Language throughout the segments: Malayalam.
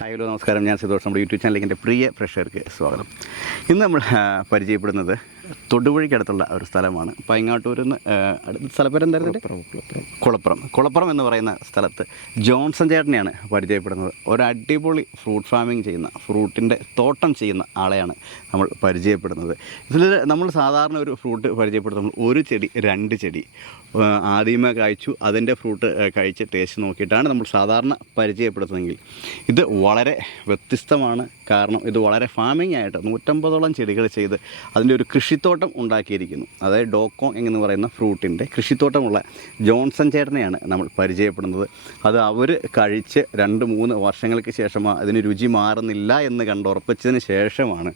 ഹായ് ഹലോ നമസ്കാരം. ഞാൻ സന്തോഷം നമ്മുടെ യൂട്യൂബ് ചാനലിലേക്ക് എന്റെ പ്രിയ പ്രേക്ഷകർക്ക് സ്വാഗതം. ഇന്ന് നമ്മൾ പരിചയപ്പെടുന്നത് തൊടുപുഴയ്ക്കടുത്തുള്ള ഒരു സ്ഥലമാണ്. പൈങ്ങാട്ടൂരിൽ നിന്ന് സ്ഥലപ്പേര് എന്തായിരുന്നു കുളപ്പുറം കുളപ്പുറം. എന്ന് പറയുന്ന സ്ഥലത്ത് ജോൺസൺ ചേട്ടനെയാണ് പരിചയപ്പെടുന്നത്. ഒരു അടിപൊളി ഫ്രൂട്ട് ഫാമിംഗ് ചെയ്യുന്ന ഫ്രൂട്ടിന്റെ തോട്ടം ചെയ്യുന്ന ആളെയാണ് നമ്മൾ പരിചയപ്പെടുന്നത്. ഇതിൽ നമ്മൾ സാധാരണ ഒരു ഫ്രൂട്ട് പരിചയപ്പെടുത്തുമ്പോൾ ഒരു ചെടി രണ്ട് ചെടി ആദ്യമേ കഴിച്ചു. അതിന്റെ ഫ്രൂട്ട് കഴിച്ച് ടേസ്റ്റ് നോക്കിയിട്ടാണ് നമ്മൾ സാധാരണ പരിചയപ്പെടുത്തുന്നതെങ്കിൽ. ഇത് വളരെ വ്യത്യസ്തമാണ്. കാരണം ഇത് വളരെ ഫാമിംഗ് ആയിട്ട് നൂറ്റമ്പതോളം ചെടികൾ ചെയ്ത് അതിന്റെ ഒരു കൃഷിത്തോട്ടം ഉണ്ടാക്കിയിരിക്കുന്നു. അതായത് ഡോക്കോങ് എന്ന് പറയുന്ന ഫ്രൂട്ടിന്റെ കൃഷിത്തോട്ടമുള്ള ജോൺസൺ ചേട്ടനെയാണ് നമ്മൾ പരിചയപ്പെടുന്നത്. അത് അവർ കഴിച്ച് രണ്ട് മൂന്ന് വർഷങ്ങൾക്ക് ശേഷമാണ് അതിന് രുചി മാറുന്നില്ല എന്ന് കണ്ടുറപ്പിച്ചതിന് ശേഷമാണ്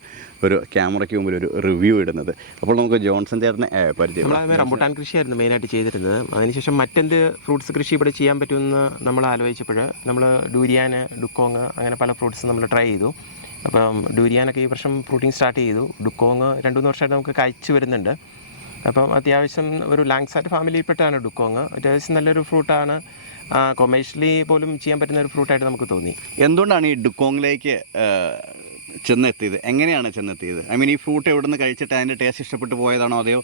ഒരു ക്യാമറയ്ക്ക് മുമ്പിൽ ഒരു റിവ്യൂ ഇടുന്നത്. അപ്പോൾ നമുക്ക് ജോൺസൺ ചേട്ടനെ പരിചയം റംബുട്ടാൻ കൃഷിയായിരുന്നു മെയിനായിട്ട് ചെയ്തിരുന്നത്. അതിനുശേഷം മറ്റെന്ത് ഫ്രൂട്ട്സ് കൃഷി ഇവിടെ ചെയ്യാൻ പറ്റുമെന്ന് നമ്മൾ ആലോചിച്ചപ്പോൾ നമ്മൾ ഡൂരിയാന് ഡുക്കോങ് അങ്ങനെ പല ഫ്രൂട്ട്സ് നമ്മൾ ട്രൈ ചെയ്തു. അപ്പം ഡൂരിയാനൊക്കെ ഈ വർഷം ഫ്രൂട്ടിങ് സ്റ്റാർട്ട് ചെയ്തു. ഡുക്കോങ് രണ്ട് മൂന്ന് വർഷമായിട്ട് നമുക്ക് കഴിച്ചു വരുന്നുണ്ട്. അപ്പം അത്യാവശ്യം ഒരു ലാങ്സാറ്റ് ഫാമിലിയിൽപ്പെട്ടാണ് ഡുക്കോങ് അത്യാവശ്യം നല്ലൊരു ഫ്രൂട്ടാണ് കൊമേഴ്ഷ്യലി പോലും ചെയ്യാൻ പറ്റുന്ന ഒരു ഫ്രൂട്ടായിട്ട് നമുക്ക് തോന്നി. എന്തുകൊണ്ടാണ് ഈ ഡുക്കോങ്ങിലേക്ക് ചെന്നെത്തിയത്? എങ്ങനെയാണ് ചെന്നെത്തിയത്? ഐ മീൻ ഈ ഫ്രൂട്ട് എവിടെ നിന്ന് കഴിച്ചിട്ട് അതിന്റെ ടേസ്റ്റ് ഇഷ്ടപ്പെട്ട് പോയതാണോ? അതെയോ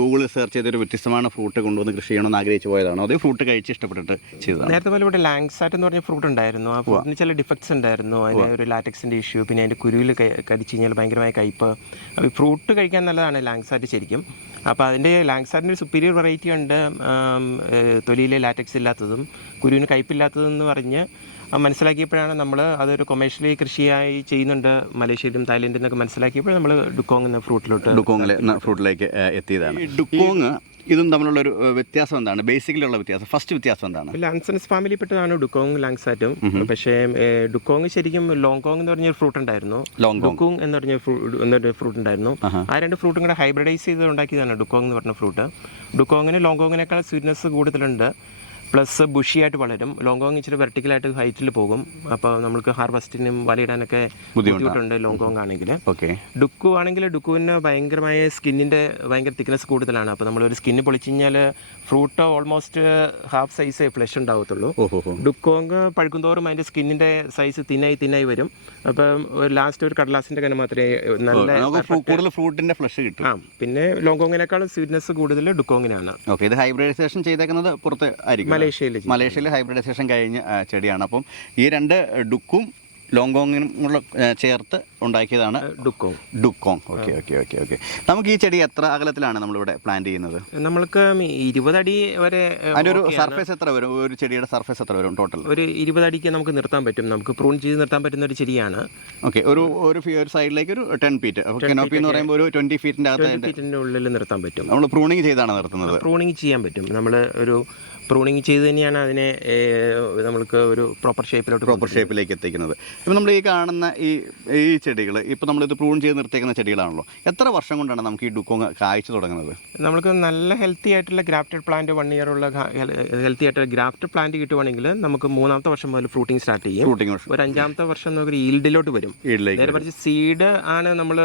ഗൂഗിളിൽ സെർച്ച് ചെയ്തൊരു വ്യത്യസ്തമാണ് ഫ്രൂട്ട് കൊണ്ടുവന്ന് കൃഷി ചെയ്യണമെന്ന് ആഗ്രഹിച്ച് പോയതാണോ? അതോ ഫ്രൂട്ട് കഴിച്ച് ഇഷ്ടപ്പെട്ടിട്ട് ചെയ്തതാണ്? നേരത്തെ പോലെ ഇവിടെ ലാങ്സാറ്റ് എന്ന് പറഞ്ഞ ഫ്രൂട്ട് ഉണ്ടായിരുന്നു. ആ ഫ്രൂട്ടിന് ചില ഡിഫക്ട്സ് ഉണ്ടായിരുന്നു. അതിന് ഒരു ലാറ്റക്സിന്റെ ഇഷ്യൂ പിന്നെ അതിന്റെ കുരുവിൽ കടിച്ചു കഴിഞ്ഞാൽ ഭയങ്കരമായ കയ്പ് അപ്പോൾ ഫ്രൂട്ട് കഴിക്കാൻ നല്ലതാണ് ലാങ്സാറ്റ് ശരിക്കും. അപ്പോൾ അതിന്റെ ലാങ്സാറ്റിന്റെ ഒരു സുപ്പീരിയർ വെറൈറ്റി ഉണ്ട്. തൊലിയിലെ ലാറ്റക്സ് ഇല്ലാത്തതും കുരുവിന് കയ്പില്ലാത്തതെന്ന് പറഞ്ഞ് മനസ്സിലാക്കിയപ്പോഴാണ് നമ്മൾ അതൊരു കൊമേഴ്ഷ്യലി കൃഷിയായി ചെയ്യുന്നുണ്ട്. മലേഷ്യയിലും തായ്ലൻഡിൽ നിന്നൊക്കെ മനസ്സിലാക്കിയപ്പോൾ നമ്മൾ ഡുക്കോങ് എന്ന ഫ്രൂട്ടിലോട്ട് ഡുക്കോങ്ങിലെ ഫ്രൂട്ടിലേക്ക് എത്തിയതാണ്. ഡുക്കോങ് ഇതും തമ്മിലുള്ള ഒരു വ്യത്യാസം എന്താണ്? ബേസിക്കലുള്ള വ്യത്യാസം ഫസ്റ്റ് വ്യത്യാസം എന്താണ്? ലാങ്സൻസ് ഫാമിലി പെട്ടതാണ് ഡുക്കോങ് ലാങ്സാറ്റും പക്ഷേ ഡുക്കോങ് ശരിക്കും ലോങ്കോങ് എന്ന് പറഞ്ഞൊരു ഫ്രൂട്ട് ഉണ്ടായിരുന്നു. ലോങ് ഡുക്കോങ് എന്ന് പറഞ്ഞ എന്നൊരു ഫ്രൂട്ട് ഉണ്ടായിരുന്നു. ആ രണ്ട് ഫ്രൂട്ടും കൂടെ ഹൈബ്രിഡൈസ് ചെയ്ത് ഉണ്ടാക്കിയതാണ് ഡുക്കോങ് എന്ന് പറഞ്ഞ ഫ്രൂട്ട്. ഡുക്കോങ്ങിന് ലോങ്കോങ്ങിനേക്കാൾ സ്വീറ്റ്നെസ് കൂടുതലുണ്ട്. പ്ലസ് ബുഷിയായിട്ട് വളരും. ലോങ്കോങ് ഇച്ചിരി വെർട്ടിക്കലായിട്ട് ഹൈറ്റിൽ പോകും. അപ്പോൾ നമുക്ക് ഹാർവസ്റ്റിനും വലയിടാനൊക്കെ ബുദ്ധിമുട്ടുണ്ട് ലോങ്കോങ് ആണെങ്കിൽ ഓക്കെ. ഡുക്കു ആണെങ്കിൽ ഡുക്കുവിന് ഭയങ്കരമായ സ്കിന്നിന്റെ ഭയങ്കര തിക്നെസ് കൂടുതലാണ്. അപ്പോൾ നമ്മളൊരു സ്കിന്ന് പൊളിച്ചു കഴിഞ്ഞാൽ fruit almost half size flesh ഉണ്ടാവത്തുള്ളൂ ഡുക്കോങ് പഴുക്കുന്തോറും അതിന്റെ സ്കിന്നിന്റെ സൈസ് തിന്നായി തിന്നായി വരും. അപ്പം ലാസ്റ്റ് ഒരു കടലാസിന്റെ കനം മാത്രമേ നല്ല കൂടുതൽ ഫ്രൂട്ടിന്റെ ഫ്ലഷ് കിട്ടും. ആ പിന്നെ ലോങ്കോങ്ങിനേക്കാളും സ്വീറ്റ്നെസ് കൂടുതൽ ഡുക്കോങ്ങിനാണ്. ഓക്കെ ഇത് ഹൈബ്രിഡൈസേഷൻ ചെയ്തേക്കുന്നത് പുറത്ത് ആയിരിക്കും. മലേഷ്യയിൽ മലേഷ്യയിൽ ഹൈബ്രിഡൈസേഷൻ കഴിഞ്ഞ ചെടിയാണ്. അപ്പം ഈ രണ്ട് ഡുക്കും ലോങ്കോങ്ങിനും ഉള്ള ചേർത്ത് ഉണ്ടാക്കിയതാണ് dukong. Dukong. Okay okay okay okay. നമുക്ക് ഈ ചെടി എത്ര അകലത്തിലാണ് നമ്മളിവിടെ പ്ലാന്റ് ചെയ്യുന്നത്? നമ്മൾക്ക് ഇരുപതടി വരെ അതിന്റെ ഒരു സർഫേസ് എത്ര വരും? ഒരു ചെടിയുടെ സർഫേസ് എത്ര വരും ടോട്ടൽ? ഒരു ഇരുപതടിക്ക് നമുക്ക് നിർത്താൻ പറ്റും. നമുക്ക് പ്രൂൺ ചെയ്ത് നിർത്താൻ പറ്റുന്ന ഒരു ചെടിയാണ്. ഓക്കെ ഒരു ഒരു ഒരു സൈഡിലേക്ക് ഒരു ടെൻ ഫീറ്റ്. കനോപ്പി കെനോപ്പി എന്ന് പറയുമ്പോൾ ഒരു ട്വന്റി ഫീറ്റിന്റെ അകത്ത് ഫീറ്റിന്റെ ഉള്ളിൽ നിർത്താൻ പറ്റും. നമ്മൾ പ്രൂണിങ് ചെയ്താണ് നിർത്തുന്നത് പ്രൂണിങ് ചെയ്യാൻ പറ്റും. നമ്മൾ ഒരു പ്രൂണിങ് ചെയ്ത് തന്നെയാണ് അതിനെ നമ്മൾക്ക് ഒരു പ്രോപ്പർ ഷേപ്പിലോട്ട് പ്രോപ്പർ ഷേപ്പിലേക്ക് എത്തിക്കുന്നത്. ഇപ്പം നമ്മൾ ഈ കാണുന്ന ഈ ഈ ചെടികൾ ഇപ്പോൾ നമ്മളിത് പ്രൂൺ ചെയ്ത് നിർത്തിയേക്കുന്ന ചെടികളാണല്ലോ. എത്ര വർഷം കൊണ്ടാണ് നമുക്ക് ഈ ഡുക്കോങ് കായ്ച്ചു തുടങ്ങുന്നത്? നമുക്ക് നല്ല ഹെൽത്തി ആയിട്ടുള്ള ഗ്രാഫ്റ്റഡ് പ്ലാന്റ് വൺ ഇയർ ഉള്ള ഹെൽത്തി ആയിട്ടുള്ള ഗ്രാഫ്റ്റഡ് പ്ലാന്റ് കിട്ടുവാണെങ്കിൽ നമുക്ക് മൂന്നാമത്തെ വർഷം മുതൽ ഫ്രൂട്ടിങ് സ്റ്റാർട്ട് ചെയ്യും. ഫ്രൂട്ടിങ് വർഷം. ഒരു അഞ്ചാമത്തെ വർഷം നമുക്ക് ഈൽഡിലോട്ട് വരും. നേരെ മറിച്ച് സീഡ് ആണ് നമ്മൾ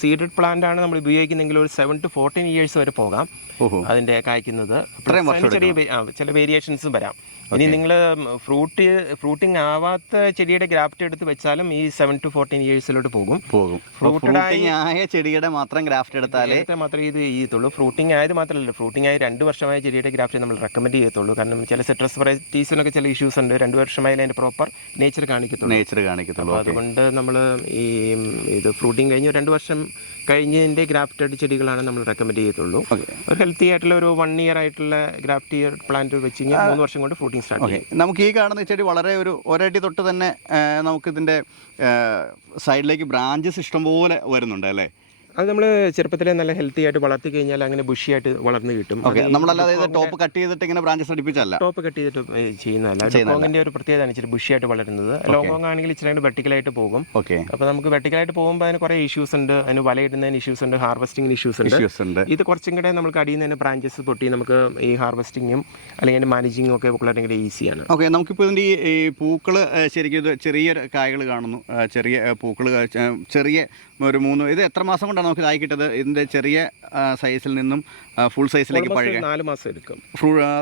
സീഡഡ് പ്ലാന്റ് ആണ് നമ്മൾ ഉപയോഗിക്കുന്നെങ്കിൽ ഒരു സെവൻ ടു ഫോർട്ടീൻ ഇയേഴ്സ് വരെ പോകാം. അതിന്റെ കായ്ക്കുന്നത്. ചെറിയ ചില വേരിയേഷൻസും വരാം. ഇനി നിങ്ങൾ ഫ്രൂട്ട് ഫ്രൂട്ടിങ് ആവാത്ത ചെടിയുടെ ഗ്രാഫ്റ്റ് എടുത്ത് വെച്ചാലും ഈ സെവൻ ടു ഫോർട്ടീൻ ഇയേഴ്സിലോട്ട് പോകും. പോകും. ഫ്രൂട്ടിങ് ആയ ചെടിയുടെ മാത്രം ഗ്രാഫ്റ്റ് എടുത്താലേ? മാത്രമേ ഇത് ചെയ്യത്തുള്ളൂ. ഫ്രൂട്ടിംഗ് ആയത് മാത്രമല്ല ഫ്രൂട്ടിങ് ആയ രണ്ട് വർഷമായ ചെടിയുടെ ഗ്രാഫ്റ്റ് നമ്മൾ റെക്കമെൻഡ് ചെയ്യത്തുള്ളൂ. കാരണം ചില സെട്രസ് വെറൈറ്റീസിനൊക്കെ ചില ഇഷ്യൂസ് ഉണ്ട്. രണ്ട് വർഷമായാലും അതിന്റെ പ്രോപ്പർ നേച്ചർ കാണിക്കത്തുള്ളൂ. നേച്ചർ കാണിക്കത്തുള്ളൂ. അതുകൊണ്ട് നമ്മൾ ഈ ഇത് ഫ്രൂട്ടിങ് കഴിഞ്ഞ് രണ്ട് വർഷം കഴിഞ്ഞതിന്റെ ഗ്രാഫ്റ്റഡ് ചെടികളാണ് നമ്മൾ റെക്കമെൻഡ് ചെയ്യത്തുള്ളൂ. ഒരു ഹെൽത്തി ആയിട്ടുള്ള ഒരു വൺ ഇയർ ആയിട്ടുള്ള ഗ്രാഫ്റ്റ് ഇയർ പ്ലാന്റ് വെച്ച് കഴിഞ്ഞാൽ മൂന്ന് വർഷം കൊണ്ട് ഫ്രൂട്ടിംഗ് സ്റ്റാർട്ട് ഓക്കെ നമുക്ക് ഈ കാണുന്ന ചെടി വളരെ ഒരു ഒരടി തൊട്ട് തന്നെ നമുക്കിതിന്റെ സൈഡിലേക്ക് ബ്രാഞ്ചസ് ഇഷ്ടംപോലെ വരുന്നുണ്ട് അല്ലേ? അത് നമ്മൾ ചെറുപ്പത്തിലെ നല്ല ഹെൽത്തി ആയിട്ട് വളർത്തി കഴിഞ്ഞാൽ അങ്ങനെ ബുഷിയായിട്ട് വളർന്നു കിട്ടും. നമ്മളല്ലാതെ ടോപ്പ് കട്ട് ചെയ്തിട്ട് ഇങ്ങനെ ബ്രാഞ്ചസ് അടിപ്പിച്ചല്ല ടോപ്പ് കട്ട് ചെയ്തിട്ട് ചെയ്യുന്നതല്ല. ലോങ്ങിന്റെ ഒരു പ്രത്യേകത ഇച്ചിരി ബുഷിയായിട്ട് വളരുന്നത്. ലോങ്കോങ് ആണെങ്കിൽ ഇച്ചിരി വെർട്ടിക്കലായിട്ട് പോകും. അപ്പൊ അപ്പോൾ നമുക്ക് വെർട്ടിക്കലായിട്ട് പോകുമ്പോൾ അതിന് കുറേ ഇഷ്യൂസ് ഉണ്ട്. അതിന് വലയിടുന്നതിന് ഇഷ്യൂസ് ഉണ്ട്. ഹാർവസ്റ്റിംഗിന് ഇഷ്യൂസ് ഉണ്ട്. ഇത് കുറച്ചും കൂടെ നമുക്ക് അടിയിൽ നിന്ന് ബ്രാഞ്ചസ് പൊട്ടി നമുക്ക് ഈ ഹാർവസ്റ്റിങ്ങും അല്ലെങ്കിൽ മാനേജിങ്ങും ഒക്കെ വളരെ ഈസിയാണ് ഓക്കെ നമുക്കിപ്പോൾ ഇതിന്റെ ഈ പൂക്കൾ ശരിക്കും ഇത് ചെറിയ കായകൾ കാണുന്നു. ചെറിയ പൂക്കൾ ചെറിയ ഒരു മൂന്ന് ഇത് എത്ര മാസം കൊണ്ടാണ് നമുക്ക് ഇതായി കിട്ടത് ഇതിന്റെ ചെറിയ സൈസിൽ നിന്നും ഫുൾ സൈസിലേക്ക് പഴയ നാല് മാസം എടുക്കും.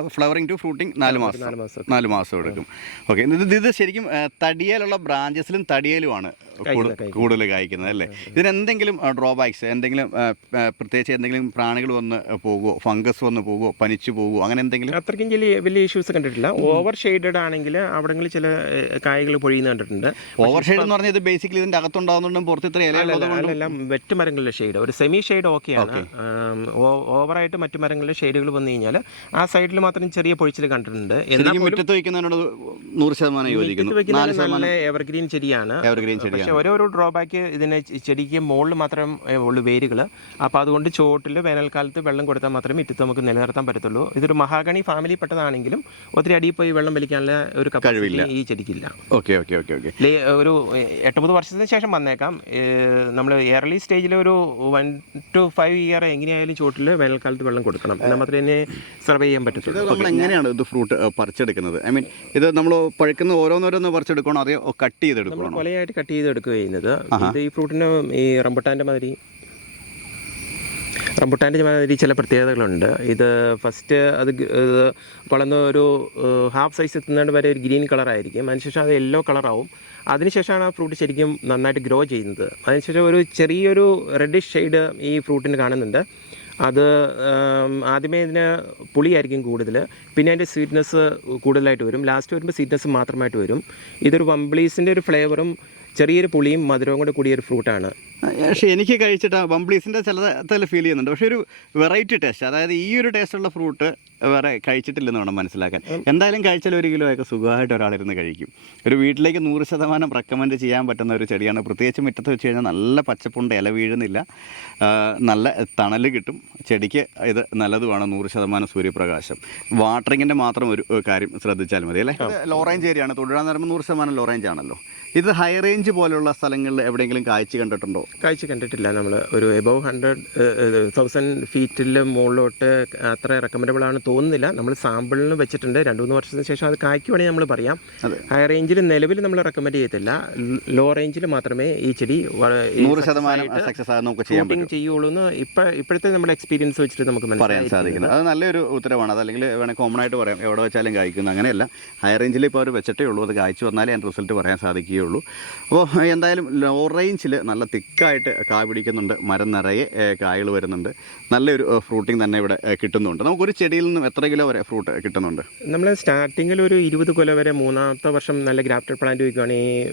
ഫ്ലവറിങ് ടു ഫ്രൂട്ടിങ് നാല് മാസം. നാല് മാസം. എടുക്കും. ഓക്കെ ഇത് ഇത് ശരിക്കും തടിയേലുള്ള ബ്രാഞ്ചസിലും തടിയേലുമാണ് കൂടു- കൂടുതൽ കായ്ക്കുന്നത് അല്ലേ? ഇതിന് എന്തെങ്കിലും ഡ്രോബാക്സ് എന്തെങ്കിലും പ്രത്യേകിച്ച് എന്തെങ്കിലും പ്രാണികൾ വന്ന് പോകുമോ ഫംഗസ് വന്ന് പോകുമോ പനിച്ചു പോകുമോ അങ്ങനെ എന്തെങ്കിലും? അത്രയ്ക്കും വലിയ വലിയ ഇഷ്യൂസ് കണ്ടിട്ടില്ല. ഓവർ ഷെയ്ഡഡ് ആണെങ്കിൽ അവിടെ ചില കായകൾ പൊഴിയുന്നത് പൊഴിയുന്ന കണ്ടിട്ടുണ്ട്. ഓവർ ഷെയ്ഡ് എന്ന് പറഞ്ഞാൽ ഇത് ബേസിക്കലി ഇതിന്റെ അകത്തുണ്ടാകുന്നുണ്ടും പുറത്ത് ഇത്ര ഇലയുള്ളത് കൊണ്ട് മറ്റു വെറ്റ് മരങ്ങളിലെ ഷെയ്ഡ് ഒരു സെമി ഷെയ്ഡ് ഓക്കെയാണ് ഓവറായിട്ട് മറ്റു മരങ്ങളിലെ ഷെയ്ഡുകൾ വന്നു കഴിഞ്ഞാൽ ആ സൈഡിൽ മാത്രം ചെറിയ പൊഴിച്ചിൽ കണ്ടിട്ടുണ്ട്. നല്ല എവർഗ്രീൻ ചെടിയാണ്. പക്ഷെ ഓരോരോ ഡ്രോബാക്ക് ഇതിന് ചെടിക്ക് മുകളിൽ മാത്രം ഉള്ളൂ വേരുകൾ. അപ്പോൾ അതുകൊണ്ട് ചോട്ടിൽ വേനൽക്കാലത്ത് വെള്ളം കൊടുത്താൽ മാത്രമേ ഇറ്റത്ത് നമുക്ക് നിലനിർത്താൻ പറ്റത്തുള്ളൂ. ഇതൊരു മഹാഗണി ഫാമിലി പെട്ടതാണെങ്കിലും ഒത്തിരി അടിയിൽ പോയി വെള്ളം വലിക്കാനുള്ള ഒരു കഴിവില്ല. ഈ ചെടിക്കില്ല. ഓക്കെ ഓക്കെ ഓക്കെ ഓക്കെ ഒരു എട്ടൊമ്പത് വർഷത്തിന് ശേഷം വന്നേക്കാം. നമ്മൾ ഏർലി സ്റ്റേജിൽ ഒരു വൺ ടു ഫൈവ് ഇയർ എങ്ങനെയായാലും ചോട്ടിൽ വേനൽക്കാലത്ത് വെള്ളം കൊടുക്കണം. എന്നാൽ മാത്രമേ ഇതിനെ സർവേ ചെയ്യാൻ പറ്റത്തുള്ളൂ. നമ്മൾ എങ്ങനെയാണ് ഇത് ഫ്രൂട്ട് പറിച്ചെടുക്കുന്നത്? ഐ മീൻ ഇത് നമ്മൾ പഴുക്കുന്ന ഓരോന്നോരോന്ന് പറിച്ചെടുക്കണോ? അതോ കട്ട് ചെയ്തെടുക്കണോ? കൊലയായിട്ട് കട്ട് ചെയ്തെടുക്കുക ചെയ്യുന്നത്. ഇത് ഈ ഫ്രൂട്ടിന് ഈ റംബുട്ടാന്റെ മാതിരി റംബുട്ടാന്റെ മാതിരി ചില പ്രത്യേകതകളുണ്ട്. ഇത് ഫസ്റ്റ് അത് വളർന്ന് ഒരു ഹാഫ് സൈസ് എത്തുന്നതിന് വരെ ഒരു ഗ്രീൻ കളറായിരിക്കും. അതിനുശേഷം അത് യെല്ലോ കളറാവും. അതിനുശേഷമാണ് ആ ഫ്രൂട്ട് ശരിക്കും നന്നായിട്ട് ഗ്രോ ചെയ്യുന്നത്. അതിനുശേഷം ഒരു ചെറിയൊരു റെഡിഷ് ഷെയ്ഡ് ഈ ഫ്രൂട്ടിന് കാണുന്നുണ്ട്. അത് ആദ്യമേ ഇതിന് പുളിയായിരിക്കും കൂടുതൽ പിന്നെ അതിന്റെ സ്വീറ്റ്നെസ് കൂടുതലായിട്ട് വരും. ലാസ്റ്റ് വരുമ്പോൾ സ്വീറ്റ്നെസ് മാത്രമായിട്ട് വരും. ഇതൊരു വംബ്ലീസിന്റെ ഒരു ഫ്ലേവറും ചെറിയൊരു പുളിയും മധുരവും കൂടെ കൂടിയ ഒരു ഫ്രൂട്ടാണ് പക്ഷേ എനിക്ക് കഴിച്ചിട്ട് ബംബ്ലീസിന്റെ ചില ഫീൽ ചെയ്യുന്നുണ്ട്. പക്ഷേ ഒരു വെറൈറ്റി ടേസ്റ്റ് അതായത് ഈ ഒരു ടേസ്റ്റുള്ള ഫ്രൂട്ട് വേറെ കഴിച്ചിട്ടില്ലെന്ന് വേണം മനസ്സിലാക്കാൻ. എന്തായാലും കഴിച്ചാൽ ഒരു കിലോ ഒക്കെ സുഖമായിട്ട് ഒരാളിരുന്ന് കഴിക്കും. ഒരു വീട്ടിലേക്ക് നൂറ് ശതമാനം റെക്കമെൻഡ് ചെയ്യാൻ പറ്റുന്ന ഒരു ചെടിയാണ്. പ്രത്യേകിച്ച് മുറ്റത്ത് വെച്ച് കഴിഞ്ഞാൽ നല്ല പച്ചപ്പുണ്ട് ഇല വീഴുന്നില്ല. നല്ല തണൽ കിട്ടും. ചെടിക്ക് ഇത് നല്ലതുമാണ് നൂറ് ശതമാനം സൂര്യപ്രകാശം. വാട്ടറിങ്ങിന്റെ മാത്രം ഒരു കാര്യം ശ്രദ്ധിച്ചാൽ മതി അല്ലേ? ലോ റേഞ്ച് ഏരിയയാണ് തൊഴിലാന്ന് പറയുമ്പോൾ നൂറ് ശതമാനം ലോ റേഞ്ച് ആണല്ലോ. ഇത് ഹൈ റേഞ്ച് പോലുള്ള സ്ഥലങ്ങളിൽ എവിടെയെങ്കിലും കാഴ്ച കണ്ടിട്ടുണ്ടോ? കാഴ്ച കണ്ടിട്ടില്ല നമ്മൾ ഒരു എബവ് ഹൺഡ്രഡ് തൗസൻഡ് ഫീറ്റിൽ മുകളിലോട്ട് അത്ര റെക്കമെൻഡബിൾ ആണ് തോന്നുന്നില്ല. നമ്മൾ സാമ്പിളിന് വെച്ചിട്ടുണ്ട്. രണ്ട് മൂന്ന് വർഷത്തിന് ശേഷം അത് കായ്ക്കുവാണെങ്കിൽ നമ്മൾ പറയാം. ഹൈ റേഞ്ചിൽ നിലവിൽ നമ്മൾ റെക്കമെൻഡ് ചെയ്യത്തില്ല. ലോ റേഞ്ചിൽ മാത്രമേ ഈ ചെടി നൂറ് ശതമാനം സക്സസ് നമുക്ക് ചെയ്യാൻ ചെയ്യുള്ളൂ എന്ന് ഇപ്പം ഇപ്പോഴത്തെ നമ്മുടെ എക്സ്പീരിയൻസ് വെച്ചിട്ട് നമുക്ക് പറയാൻ സാധിക്കുന്നത് അത് നല്ലൊരു ഉത്തരവാണ്. അതല്ലെങ്കിൽ വേണേൽ കോമൺ ആയിട്ട് പറയാം. എവിടെ വെച്ചാലും കായ്ക്കുന്നു. അങ്ങനെയല്ല. ഹൈ റേഞ്ചിൽ ഇപ്പോൾ അവർ വെച്ചിട്ടേ ഉള്ളൂ. അത് കായ്ച്ചു വന്നാലേ അതിന്റെ റിസൾട്ട് പറയാൻ സാധിക്കുകയുള്ളൂ. അപ്പോൾ എന്തായാലും ലോ റേഞ്ചിൽ നല്ല തിക്കായിട്ട് കായ പിടിക്കുന്നുണ്ട്. മരം നിറയെ കായകൾ വരുന്നുണ്ട്. നല്ലൊരു ഫ്രൂട്ടിങ് തന്നെ ഇവിടെ കിട്ടുന്നുണ്ട്. നമുക്കൊരു ചെടിയിൽ നിന്നും എത്ര കിലോ വരെ ഫ്രൂട്ട് കിട്ടുന്നുണ്ട്? നമ്മൾ സ്റ്റാർട്ടിങ്ങിൽ ഒരു ഇരുപത് കൊല വരെ മൂന്നാമത്തെ വർഷം നല്ല ഗ്രാഫ്റ്റഡ് പ്ലാന്റ് വയ്ക്കുകയാണെങ്കിൽ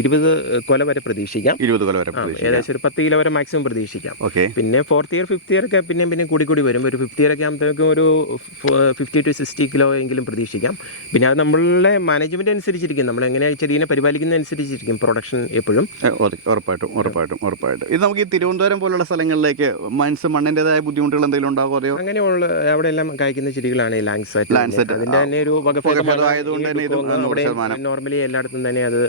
ഇരുപത് കൊല വരെ പ്രതീക്ഷിക്കാം. ഇരുപത് കിലോ വരെ ഏകദേശം ഒരു പത്ത് കിലോ വരെ മാക്സിമം പ്രതീക്ഷിക്കാം. ഓക്കെ പിന്നെ ഫോർത്ത് ഇയർ ഫിഫ്ത്ത് ഇയർ ഒക്കെ പിന്നെയും പിന്നെ കൂടി കൂടി വരും. ഒരു ഫിഫ്ത്ത് ഇയർ ഒക്കെ ആകുമ്പോഴത്തേക്കും ഒരു ഫിഫ്റ്റി ടു സിക്സ്റ്റി കിലോ എങ്കിലും പ്രതീക്ഷിക്കാം. പിന്നെ അത് നമ്മളുടെ മാനേജ്മെന്റ് അനുസരിച്ചിരിക്കും. നമ്മൾ എങ്ങനെയാണ് ചെടീനെ പരിപാലിക്കുന്ന അനുസരിച്ചിരിക്കും പ്രൊഡക്ഷൻ എപ്പോഴും. ഉറപ്പായിട്ടും ഉറപ്പായിട്ടും ഉറപ്പായിട്ടും. ഇത് നമുക്ക് ഈ തിരുവനന്തപുരം പോലുള്ള സ്ഥലങ്ങളിലേക്ക് മനസ്സ് മണ്ണിന്റെതായ ബുദ്ധിമുട്ടുകൾ എന്തെങ്കിലും ഉണ്ടാകുമോ അതെയോ അങ്ങനെയുള്ള അവിടെ എല്ലാം കായ്ക്കുന്ന ചെടികളാണ് ഈ ലാങ്സൈറ്റ് അതിന്റെ തന്നെ ഒരു തന്നെ ഇതും നൂറ് ശതമാനം. നോർമലി എല്ലായിടത്തും തന്നെ അത്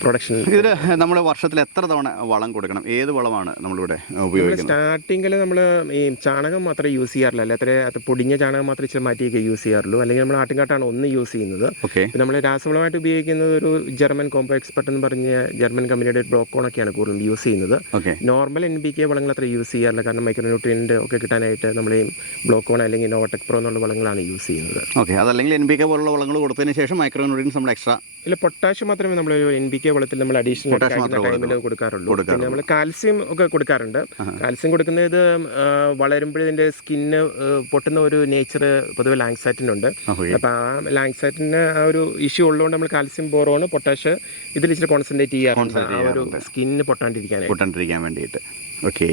പ്രൊഡക്ഷൻ ഇതിൽ നമ്മൾ വർഷത്തിൽ എത്ര തവണ വളം കൊടുക്കണം? ഏത് വളമാണ് നമ്മളിവിടെ ഉപയോഗിക്കുന്നത്? സ്റ്റാർട്ടിങ്ങിൽ നമ്മൾ ഈ ചാണകം മാത്രമേ യൂസ് ചെയ്യാറില്ല. അല്ലാത്ത അത് പൊടിഞ്ഞ ചാണകം മാത്രം ഇച്ചിരി മാറ്റിയൊക്കെ യൂസ് ചെയ്യാറുള്ളൂ. അല്ലെങ്കിൽ നമ്മൾ ആട്ടിൻകാട്ടാണ് ഒന്ന് യൂസ് ചെയ്യുന്നത്. നമ്മൾ രാസവളമായിട്ട് ഉപയോഗിക്കുന്നത് ഒരു ജർമ്മൻ കോംബോ എക്സ്പെർട്ട് എന്ന് പറഞ്ഞ ജർമ്മൻ കമ്പനിയുടെ ഒരു ബ്ലോക്കോണൊക്കെയാണ് കൂടുതലും യൂസ് ചെയ്യുന്നത്. നോർമൽ എൻ ബി കെ വളങ്ങൾ അത്ര യൂസ് ചെയ്യാറില്ല. കാരണം മൈക്രോന്യൂട്രിയന്റ് ഒക്കെ കിട്ടാനായിട്ട് നമ്മൾ ഈ ബ്ലോക്കോൺ അല്ലെങ്കിൽ നോവടെക് പ്രോ എന്നുള്ള വളങ്ങളാണ് യൂസ് ചെയ്യുന്നത്. ഓക്കെ അതല്ലെങ്കിൽ എൻ ബി കെ പോലുള്ള വളങ്ങൾ കൊടുത്തതിന് ശേഷം മൈക്രോ ന്യൂട്രിയൻസ് നമ്മൾ എക്സ്ട്രാ ഇല്ല പൊട്ടാഷ്യം മാത്രമേ നമ്മൾ എൻ ബി കെ വളത്തിൽ നമ്മൾ അഡീഷണൽ ടൈമിൽ കൊടുക്കാറുള്ളൂ. പിന്നെ നമ്മൾ കാൽസ്യം ഒക്കെ കൊടുക്കാറുണ്ട്. കാൽസ്യം കൊടുക്കുന്നത് വളരുമ്പോഴേ ഇതിന്റെ സ്കിന്ന് പൊട്ടുന്ന ഒരു നേച്ചർ പൊതുവെ ലാങ്സാറ്റിനുണ്ട് അപ്പോൾ ആ ലാങ്സാറ്റിന് ആ ഒരു ഇഷ്യൂ ഉള്ളതുകൊണ്ട് നമ്മൾ കാൽസ്യം ബോറോണ് പൊട്ടാഷ് ഇതിൽ ഇച്ചിരി കോൺസെൻട്രേറ്റ് ചെയ്യാറുണ്ട്. ആ ഒരു സ്കിന്നിന് പൊട്ടാണ്ടിരിക്കാനായിട്ട്. പൊട്ടാണ്ടിരിക്കാൻ വേണ്ടിയിട്ട്. ഓക്കെ.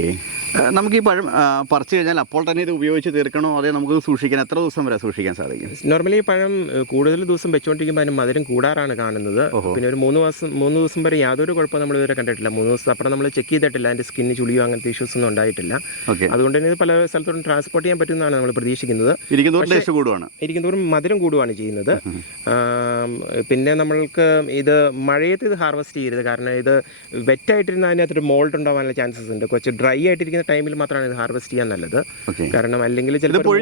നമുക്ക് ഈ പഴം പറിച്ചു കഴിഞ്ഞാൽ അപ്പോൾ തന്നെ ഇത് ഉപയോഗിച്ച് തീർക്കണോ? അതേ നമുക്ക് സൂക്ഷിക്കാൻ എത്ര ദിവസം വരെ സൂക്ഷിക്കാൻ സാധിക്കും? നോർമലി പഴം കൂടുതൽ ദിവസം വെച്ചുകൊണ്ടിരിക്കുമ്പോൾ അതിന് മധുരം കൂടാറാണ് കാണുന്നത്. പിന്നെ ഒരു മൂന്ന് മാസം മൂന്ന് ദിവസം വരെ യാതൊരു കുഴപ്പവും നമ്മൾ ഇതുവരെ കണ്ടിട്ടില്ല. മൂന്ന് ദിവസം അപ്പുറം നമ്മൾ ചെക്ക് ചെയ്തിട്ടില്ല. അതിന്റെ സ്കിന്ന് ചുളിയോ അങ്ങനത്തെ ഇഷ്യൂസ് ഒന്നും ഉണ്ടായിട്ടില്ല. അതുകൊണ്ട് തന്നെ ഇത് പല സ്ഥലത്തോടും ട്രാൻസ്പോർട്ട് ചെയ്യാൻ പറ്റുന്നതാണ് നമ്മൾ പ്രതീക്ഷിക്കുന്നത്. ഇരിക്കുന്നതോറും മധുരം കൂടുവാണ് ചെയ്യുന്നത്. പിന്നെ നമ്മൾക്ക് ഇത് മഴയത്ത് ഇത് ഹാർവെസ്റ്റ് ചെയ്യരുത്. കാരണം ഇത് വെറ്റായിട്ടിരുന്ന അതിനകത്തൊരു മോൾഡ് ഉണ്ടാവാനുള്ള ചാൻസസ് ഉണ്ട്. കുറച്ച് ഡ്രൈ ആയിട്ടിരിക്കുന്ന ടൈമിൽ മാത്രമാണ് ഇത് ഹാർവെസ്റ്റ് ചെയ്യാൻ നല്ലത്. കാരണം അല്ലെങ്കിൽ ചിലപ്പോൾ?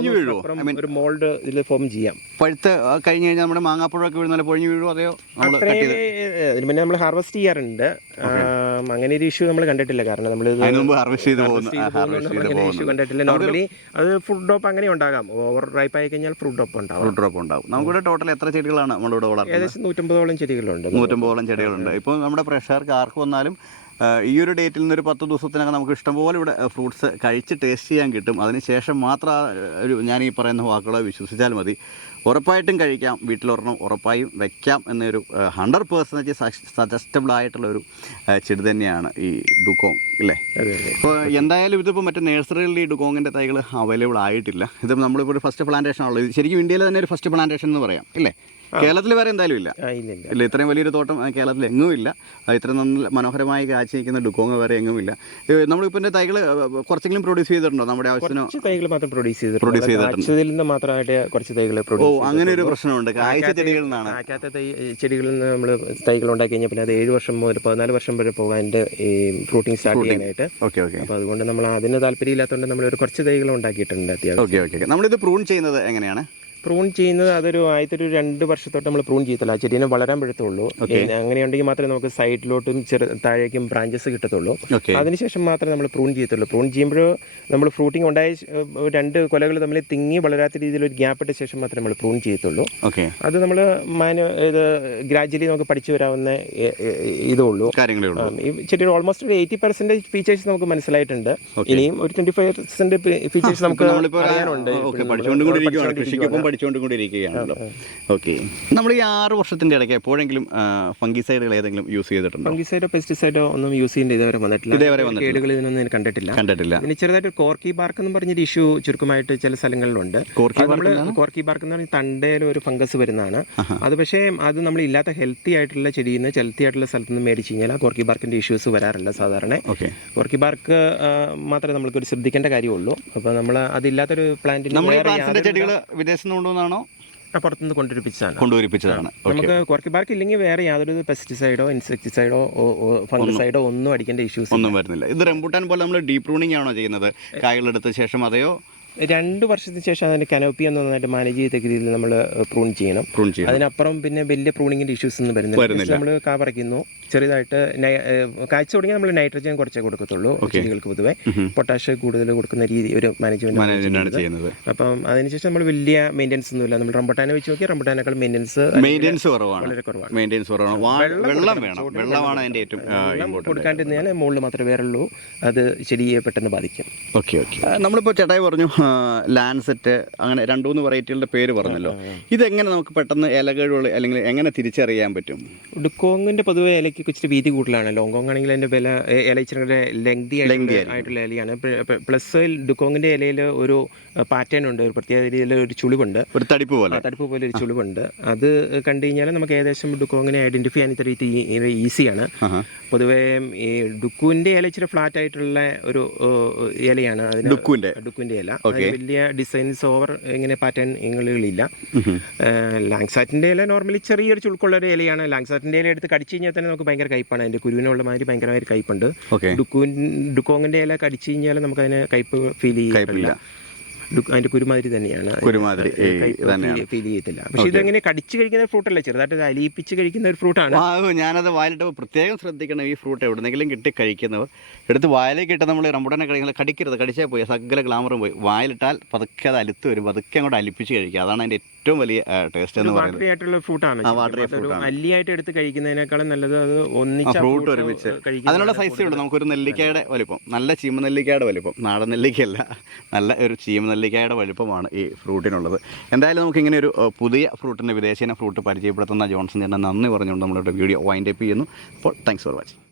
ഒരു മോൾഡ് ഇതിൽ ഫോം ചെയ്യാം. പഴുത്ത് കഴിഞ്ഞു കഴിഞ്ഞ് കഴിഞ്ഞാൽ നമ്മുടെ മാങ്ങാപ്പഴമൊക്കെ വീഴുന്ന പൊഴിഞ്ഞു വീഴുമോ അതെയോ? ഇതിന് പിന്നെ നമ്മൾ ഹാർവെസ്റ്റ് ചെയ്യാറുണ്ട്. അങ്ങനെ ഒരു ഇഷ്യൂ നമ്മൾ കണ്ടിട്ടില്ല. കാരണം നമ്മൾ ഇഷ്യൂ കണ്ടിട്ടില്ല. നോർമലി അത് ഫ്രൂട്ട് ഡ്രോപ്പ് അങ്ങനെ ഉണ്ടാകാം. ഓവർ റൈപ്പ് ആയി കഴിഞ്ഞാൽ ഫ്രൂട്ട് ഡ്രോപ്പ് ഉണ്ടാവും. ഫ്രൂട്ട് ഡ്രോപ്പ് ഉണ്ടാവും. നമുക്കിവിടെ ടോട്ടൽ എത്ര ചെടികളാണ് നമ്മളിവിടെ വളർത്തുന്നത്? ഏകദേശം നൂറ്റമ്പതോളം ചെടികളുണ്ട്. നൂറ്റമ്പതോളം ചെടികളുണ്ട്. ഇപ്പോൾ നമ്മുടെ പ്രഷർക്ക് ആർക്ക് വന്നാലും ഈ ഒരു ഡേറ്റിൽ നിന്നൊരു ഒരു പത്ത് ദിവസത്തിനകം നമുക്ക് ഇഷ്ടംപോലെ ഇവിടെ ഫ്രൂട്ട്സ് കഴിച്ച് ടേസ്റ്റ് ചെയ്യാൻ കിട്ടും. അതിനുശേഷം മാത്രം ഒരു ഞാൻ ഈ പറയുന്ന വാക്കുകളെ വിശ്വസിച്ചാൽ മതി. ഉറപ്പായിട്ടും കഴിക്കാം. വീട്ടിലൊരെണ്ണം ഉറപ്പായും വയ്ക്കാം എന്നൊരു ഹൺഡ്രഡ് പേഴ്സന്റേജ് സജസ്റ്റബിൾ ആയിട്ടുള്ള ഒരു ചെടി തന്നെയാണ് ഈ ഡുക്കോങ് ഇല്ലേ? അപ്പോൾ എന്തായാലും ഇതിപ്പോൾ മറ്റേ നഴ്സറികളിൽ ഈ ഡുക്കോങ്ങിന്റെ തൈകൾ അവൈലബിൾ ആയിട്ടില്ല. ഇത് നമ്മളിപ്പോൾ ഒരു ഫസ്റ്റ് പ്ലാന്റേഷൻ ആണല്ലോ. ഇത് ശരിക്കും ഇന്ത്യയിലെ തന്നെ ഒരു ഫസ്റ്റ് പ്ലാന്റേഷൻ എന്ന് പറയാം ഇല്ലേ? കേരളത്തിൽ വേറെ എന്തായാലും ഇല്ല. ഇല്ല ഇത്രയും വലിയൊരു തോട്ടം കേരളത്തിൽ എങ്ങും ഇല്ല. ഇത്ര നല്ല മനോഹരമായി കാഴ്ച നിൽക്കുന്ന ഡുക്കോങ് വേറെ എങ്ങും ഇല്ല. നമ്മളിപ്പോൾ തൈകൾ കുറച്ചെങ്കിലും പ്രൊഡ്യൂസ് ചെയ്തിട്ടുണ്ടോ നമ്മുടെ ആവശ്യത്തിന്? തൈകൾ മാത്രം പ്രൊഡ്യൂസ് ചെയ്തിട്ടുണ്ട്. ചെയ്തിട്ടുണ്ട്. കാഴ്ചയിൽ നിന്ന് മാത്രമായിട്ട് കുറച്ച് തൈകൾ ഓ അങ്ങനെ ഒരു പ്രശ്നമുണ്ട്. കാഴ്ച ചെടികളിൽ നിന്നാണ്. തൈ ചെടികളിൽ നിന്ന് നമ്മൾ തൈകൾ ഉണ്ടാക്കി കഴിഞ്ഞാൽ പിന്നെ അത് ഏഴ് വർഷം മുതൽ പതിനാല് വർഷം വരെ പോകാൻ അതിന്റെ ഈ ഫ്രൂട്ടിങ് സ്റ്റാർട്ട് ചെയ്യാനായിട്ട്. Okay okay. അപ്പോൾ അതുകൊണ്ട് നമ്മൾ അതിന് താല്പര്യം ഇല്ലാത്തതുകൊണ്ട് നമ്മൾ ഒരു കുറച്ച് തൈകൾ ഉണ്ടാക്കിയിട്ടുണ്ട് അത്യാവശ്യം. Okay okay. നമ്മളിത് പ്രൂൺ ചെയ്യുന്നത് എങ്ങനെയാണ്? പ്രൂൺ ചെയ്യുന്നത് അതൊരു ആദ്യത്തെ ഒരു രണ്ട് വർഷത്തോട്ട് നമ്മൾ പ്രൂൺ ചെയ്യത്തില്ല. ആ ചെടീനെ വളരാൻ പറ്റത്തുള്ളൂ. അങ്ങനെയുണ്ടെങ്കിൽ മാത്രമേ നമുക്ക് സൈഡിലോട്ടും ചെറു താഴേക്കും ബ്രാഞ്ചസ് കിട്ടത്തുള്ളൂ. അതിനുശേഷം മാത്രമേ നമ്മൾ പ്രൂൺ ചെയ്യത്തുള്ളൂ. പ്രൂൺ ചെയ്യുമ്പോൾ നമ്മൾ ഫ്രൂട്ടിങ് ഉണ്ടായ രണ്ട് കൊലകൾ തമ്മിൽ തിങ്ങി വളരാത്ത രീതിയിൽ ഒരു ഗ്യാപ്പ് ഇട്ട ശേഷം മാത്രമേ നമ്മൾ പ്രൂൺ ചെയ്യത്തുള്ളൂ. അത് നമ്മൾ മാനു ഇത് ഗ്രാജുവലി നമുക്ക് പഠിച്ചു വരാവുന്ന ഇതേ ഉള്ളൂ. ഈ ചെടിയുടെ ഓൾമോസ്റ്റ് ഒരു എയ്റ്റി പെർസെന്റേജ് ഫീച്ചേഴ്സ് നമുക്ക് മനസ്സിലായിട്ടുണ്ട്. ഇനിയും ഒരു ട്വന്റി ഫൈവ് പെർസെന്റ് ഫീച്ചേഴ്സ് നമുക്ക് അറിയാനുണ്ട്. ഓക്കെ കൂടി ഇരിക്കുകയാണല്ലോ. ഓക്കെ നമ്മൾ ഈ ആറ് വർഷത്തിന്റെ ഇടയ്ക്ക് എപ്പോഴെങ്കിലും ഫംഗിസൈഡുകൾ ഏതെങ്കിലും യൂസ് ചെയ്തിട്ടുണ്ടോ? ഫംഗിസൈഡോ പെസ്റ്റിസൈഡോ ഒന്നും യൂസ് ചെയ്യേണ്ട ഇതുവരെ വന്നിട്ടില്ല. ഇതേവരെ. കേടുകൾ ഇതിനൊന്നും ഞാൻ കണ്ടിട്ടില്ല. കണ്ടിട്ടില്ല. പിന്നെ ചെറുതായിട്ട് കോർക്കി ബാർക്ക് എന്ന് പറഞ്ഞൊരു ഇഷ്യൂ ചുരുക്കമായിട്ട് ചില സ്ഥലങ്ങളിലുണ്ട്. കോർക്കി അത് കോർക്കി ബാർക്ക് എന്ന് പറഞ്ഞാൽ തണ്ടയിൽ ഒരു ഫംഗസ് വരുന്നതാണ്. അത് പക്ഷേ അത് നമ്മൾ ഇല്ലാത്ത ഹെൽത്തി ആയിട്ടുള്ള ചെടിയിൽ നിന്ന് ഹെൽത്തി ആയിട്ടുള്ള സ്ഥലത്ത് നിന്ന് മേടിച്ച് കഴിഞ്ഞാൽ ആ കോർക്കി ബാർക്കിന്റെ ഇഷ്യൂസ് വരാറില്ല സാധാരണ. കോർക്കി ബാർക്ക് മാത്രമേ നമ്മൾക്ക് ഒരു ശ്രദ്ധിക്കേണ്ട കാര്യമുള്ളൂ. അപ്പോൾ നമ്മൾ അതില്ലാത്തൊരു പ്ലാന്റിന് ചെടികൾ വിദേശത്ത് കൊണ്ടുവന്നാണോ? പുറത്തുനിന്ന് കൊണ്ടുവരിപ്പിച്ചതാണ്. കൊണ്ടുവരിപ്പിച്ചതാണ്. ഓക്കെ. നമുക്ക് കോർക്കി പാർക്ക് ഇല്ലെങ്കിൽ വേറെ യാതൊരു പെസ്റ്റിസൈഡോ ഇൻസെക്ടിസൈഡോ ഫംഗസൈഡോ ഒന്നും അടിക്കേണ്ട ഇഷ്യൂസ് ഒന്നും വരുന്നില്ല. ഇത് റംബൂട്ടാൻ പോലെ നമ്മൾ ഡീപ് റൂണിംഗ് ആണോ ചെയ്യുന്നത്? കായകളെടുത്ത ശേഷം അതെയോ രണ്ട് വർഷത്തിന് ശേഷം അതിന്റെ കനോപ്പി എന്ന് നന്നായിട്ട് മാനേജ് ചെയ്ത രീതിയിൽ നമ്മൾ പ്രൂൺ ചെയ്യണം. പ്രൂൺ ചെയ്യണം. അതിനപ്പുറം പിന്നെ വലിയ പ്രൂണിങ്ങിന്റെ ഇഷ്യൂസ് ഒന്നും വരുന്നില്ല. നമ്മൾ കാ പറിക്കുന്നു ചെറുതായിട്ട് കാഴ്ച തുടങ്ങി നമ്മൾ നൈട്രജൻ കുറച്ചേ കൊടുക്കത്തുള്ളൂ. ചെടികൾക്ക് പൊതുവെ. പൊട്ടാഷ് കൂടുതൽ കൊടുക്കുന്ന രീതി ഒരു മാനേജ്മെന്റ് ചെയ്യുന്നത്. അപ്പം അതിനുശേഷം നമ്മൾ വലിയ മെയിന്റെനൻസ് ഒന്നുമില്ല. നമ്മൾ റംബട്ടാനെ വെച്ച് നോക്കിയാൽ റംബട്ടാനേക്കാൾ മെയിന്റെനൻസ് മെയിന്റെനൻസ് കുറവാണ്. വളരെ കുറവാണ്. മെയിന്റെനൻസ് കുറവാണ്. വെള്ളം വേണം. വെള്ളമാണ് അതിന്റെ ഏറ്റവും കൊടുക്കാണ്ടിരുന്നാൽ മുകളിൽ മാത്രമേ വേറുള്ളൂ. അത് ചെടിയെ പെട്ടെന്ന് ബാധിക്കും. ഓക്കെ ഓക്കെ നമ്മളിപ്പോൾ ചേട്ടായി പറഞ്ഞു ലാൻസെറ്റ് അങ്ങനെ രണ്ട് മൂന്ന് വെറൈറ്റികളുടെ പേര് പറഞ്ഞല്ലോ. ഇതെങ്ങനെ നമുക്ക് പെട്ടെന്ന് ഇലകളുള്ള അല്ലെങ്കിൽ എങ്ങനെ തിരിച്ചറിയാൻ പറ്റും? ഡുക്കോങ്ങിന്റെ പൊതുവെ ഇലയ്ക്ക് ഇച്ചിരി വീതി കൂടുതലാണ്. ലോങ്കോങ് ആണെങ്കിൽ അതിന്റെ വില ഇല ഇച്ചിരി ലെങ്തി ആയിട്ടുള്ള ഇലയാണ്. പ്ലസ് ഡുക്കോങ്ങിന്റെ ഇലയിൽ ഒരു പാറ്റേൺ ഉണ്ട്. ഒരു പ്രത്യേക രീതിയിൽ ഒരു ചുളിവുണ്ട്. ഒരു തടിപ്പ് പോലെ. തടിപ്പ് പോലെ ഒരു ചുളിവുണ്ട്. അത് കണ്ടു കഴിഞ്ഞാൽ നമുക്ക് ഏകദേശം ഡുക്കോങ്ങിനെ ഐഡന്റിഫൈ ചെയ്യാൻ ഇത്ര ഈസിയാണ് ആഹാ. പൊതുവേ ഈ ഡുക്കുവിന്റെ ഇല ഇച്ചിരി ഫ്ലാറ്റ് ആയിട്ടുള്ള ഒരു ഇലയാണ്. അതിന് ഡുക്കുവിന്റെ ഡുക്കുവിന്റെ ഇല. വലിയ ഡിസൈൻസ് ഓവർ ഇങ്ങനെ പാറ്റേൺ പാറ്റേണുകളില്ല ലാങ്സാറ്റിന്റെ ഇല നോർമലി ചെറിയൊരു ചുൾക്കുള്ള ഒരു ഇലയാണ്. ലാങ്സാറ്റിന്റെ ഇല എടുത്ത് കടിച്ചു കഴിഞ്ഞാൽ തന്നെ നമുക്ക് ഭയങ്കര കയ്പാണ്. അതിന്റെ കുരുവിനുള്ള മാതിരി ഭയങ്കരമായ കയ്പുണ്ട് ഡുക്കു ഡുക്കോങ്ങിന്റെ ഡുക്കോങ്ങിന്റെ ഇല കടിച്ചു കഴിഞ്ഞാൽ നമുക്ക് അതിന് കയ്പ് ഫീൽ ചെയ്യില്ല അതിന്റെ കുരുമാതിരി തന്നെയാണ്. കുരുമാതിരി ഫീൽ ചെയ്യത്തില്ല. പക്ഷെ ഇതെങ്ങനെ കടിച്ചു കഴിക്കുന്ന ഫ്രൂട്ട് അല്ല ചെറുതായിട്ട് അലിയിപ്പിച്ച് കഴിക്കുന്ന ഒരു ഫ്രൂട്ടാണ്. ഞാനത് വായിലിട്ടപ്പോൾ പ്രത്യേകം ശ്രദ്ധിക്കണം ഈ ഫ്രൂട്ട് എവിടെന്നെങ്കിലും കിട്ടി കഴിക്കുന്നവർ. എടുത്ത് വായിലേക്ക് ഇട്ട് നമ്മൾ റംബുടനെ കഴിക്കുന്നത് കടിക്കരുത് കടിച്ചാൽ പോയി സകല ഗ്ലാമറും പോയി. വായിലിട്ടാൽ പതുക്കെ അത് അലുത്ത് വരും പതുക്കെ അങ്ങോട്ട് അലിപ്പിച്ച് കഴിക്കുക. അതാണ് അതിന്റെ ഏറ്റവും വലിയ ടേസ്റ്റ് എന്ന് പറയുന്നത്. ആയിട്ടുള്ള ഫ്രൂട്ടാണ് അല്ലിയായിട്ട് എടുത്ത് കഴിക്കുന്നതിനേക്കാളും നല്ലത് അത് ഒന്നിച്ച് ഫ്രൂട്ട് ഒരുമിച്ച്. അതിനുള്ള സൈസേ ഉള്ളൂ നമുക്കൊരു നെല്ലിക്കയുടെ വലിപ്പം. നല്ല ചീമ നെല്ലിക്കയുടെ വലിപ്പം. നാടൻ നെല്ലിക്കയല്ല. നല്ല ഒരു ചീമ നെല്ലിക്കയുടെ വലുപ്പമാണ് ഈ ഫ്രൂട്ടിനുള്ളത്. എന്തായാലും നമുക്ക് ഇങ്ങനെ ഒരു പുതിയ ഫ്രൂട്ടിന്റെ വിദേശീന ഫ്രൂട്ട് പരിചയപ്പെടുത്തുന്ന ജോൺസൺ ചേട്ടൻ നന്ദി പറഞ്ഞുകൊണ്ട് നമ്മളുടെ വീഡിയോ വൈൻഡപ്പ് ചെയ്യുന്നു. അപ്പോൾ താങ്ക്സ് ഫോർ വാച്ചിങ്